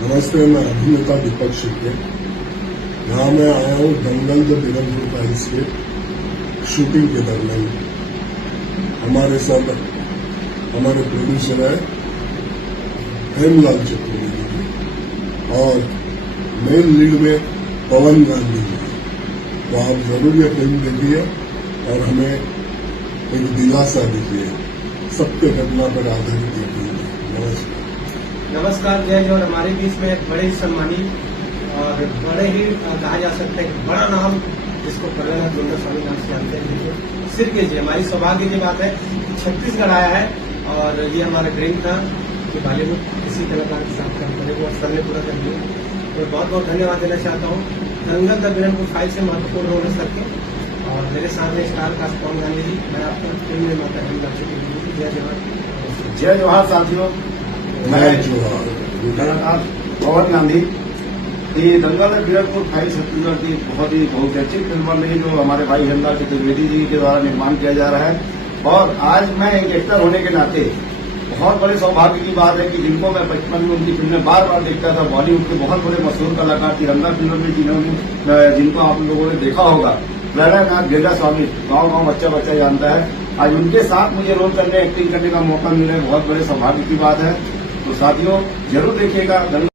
नमस्ते, मैं अभिनेता दीपक शिर्के। यहाँ मैं आया हूँ दंगल द बिरनपुर फाइल्स के शूटिंग के दरमियान। हमारे साथ हमारे प्रोड्यूसर है हेमलाल चतुर्वेदी जी और मेन लीड में पवन गांधी जी। तो आप जरूर ये फिल्म देखिए और हमें एक दिलासा दीजिए। सत्य घटना पर आधारित ये फिल्म है। नमस्कार। नमस्कार, जय जवान। हमारे बीच में एक बड़े ही सम्मानित और बड़े ही कहा जा सकता है बड़ा नाम जिसको कर्नल जोंदा स्वामी नाम से जानते हैं सिर्के जी। हमारी सौभाग्य की बात है कि छत्तीसगढ़ आया है और ये हमारा ड्रीम था कि बॉलीवुड किसी कलाकार के साथ काम करे, वो सर ने पूरा कर दिया। तो बहुत बहुत धन्यवाद देना चाहता हूँ दंगल द बिरनपुर फाइल से महत्वपूर्ण रोल है सर के। और मेरे सामने स्टार कास्ट पवन गांधी जी। मैं आपको फिल्म निर्माता हेमलाल चतुर्वेदी। जय जवान। जय जवाहर साथियों। मैं कलाकार पवन गांधी। ये दंगल बिरनपुर फाइल छत्तीसगढ़ की बहुत ही बहुचर्चित फिल्म बन रही है जो हमारे भाई हेमलाल चतुर्वेदी जी के द्वारा निर्माण किया जा रहा है। और आज मैं एक एक्टर होने के नाते बहुत बड़े सौभाग्य की बात है कि जिनको मैं बचपन में उनकी फिल्में बार बार देखता था। बॉलीवुड के बहुत बड़े मशहूर कलाकार तिरंगा फिल्म में जिनको आप लोगों ने देखा होगा, प्रहलाद जोंदा स्वामी, गाँव बच्चा बच्चा जानता है। आज उनके साथ मुझे रोल करने एक्टिंग करने का मौका मिला है, बहुत बड़े सौभाग्य की बात है। तो साथियों जरूर देखिएगा।